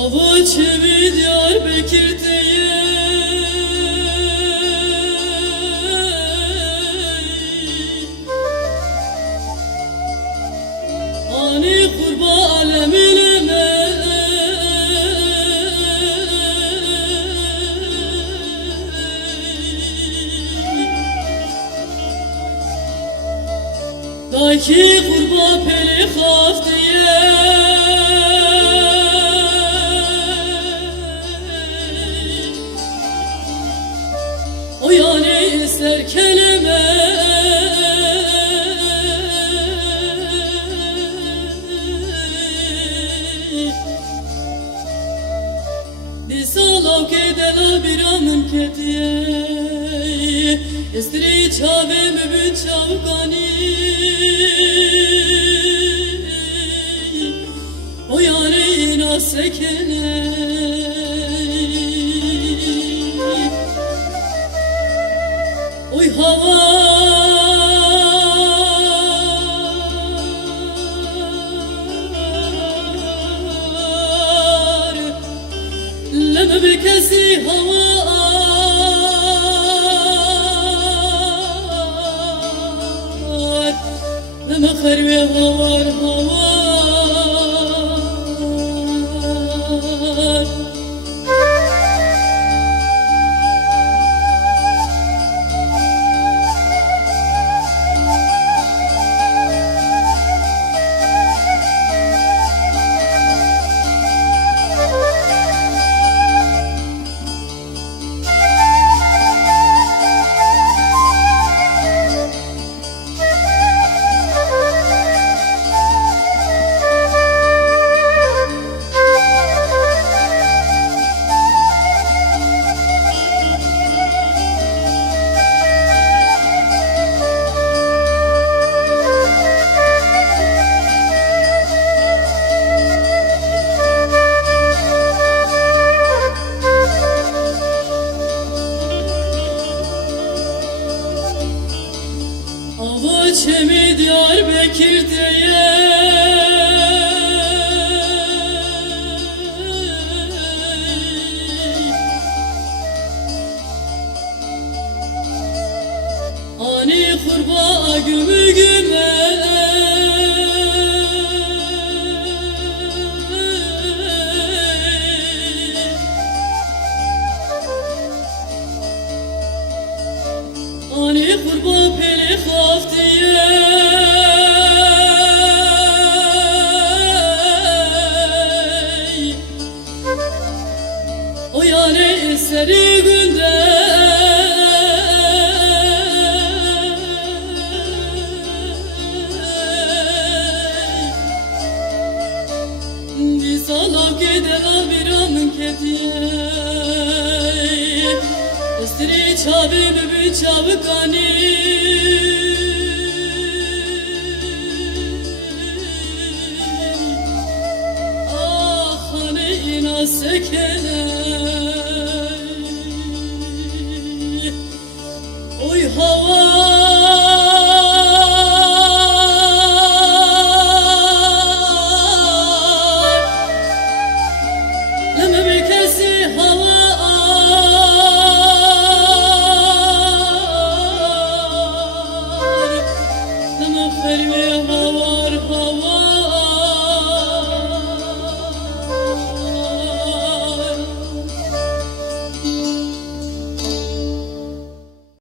Avaçevi Diyarbakır'dayım. Ani kurba alemileme Daki kurba peri haftiye O yani ister kelime Disalav ke dela biramın ketiye İstri çave mübün çavgani O yani ina sekene Oy hava Leme bir kesi hava Leme kharve havar havar Avaçevi Diyarbakır'dayım. Ani kurba gümü güme Ani kurba peli haftiye O yani eseri günde Disalav ke dela biramın ketiye İstri çavi mübün çavgani Ah hani ina sekene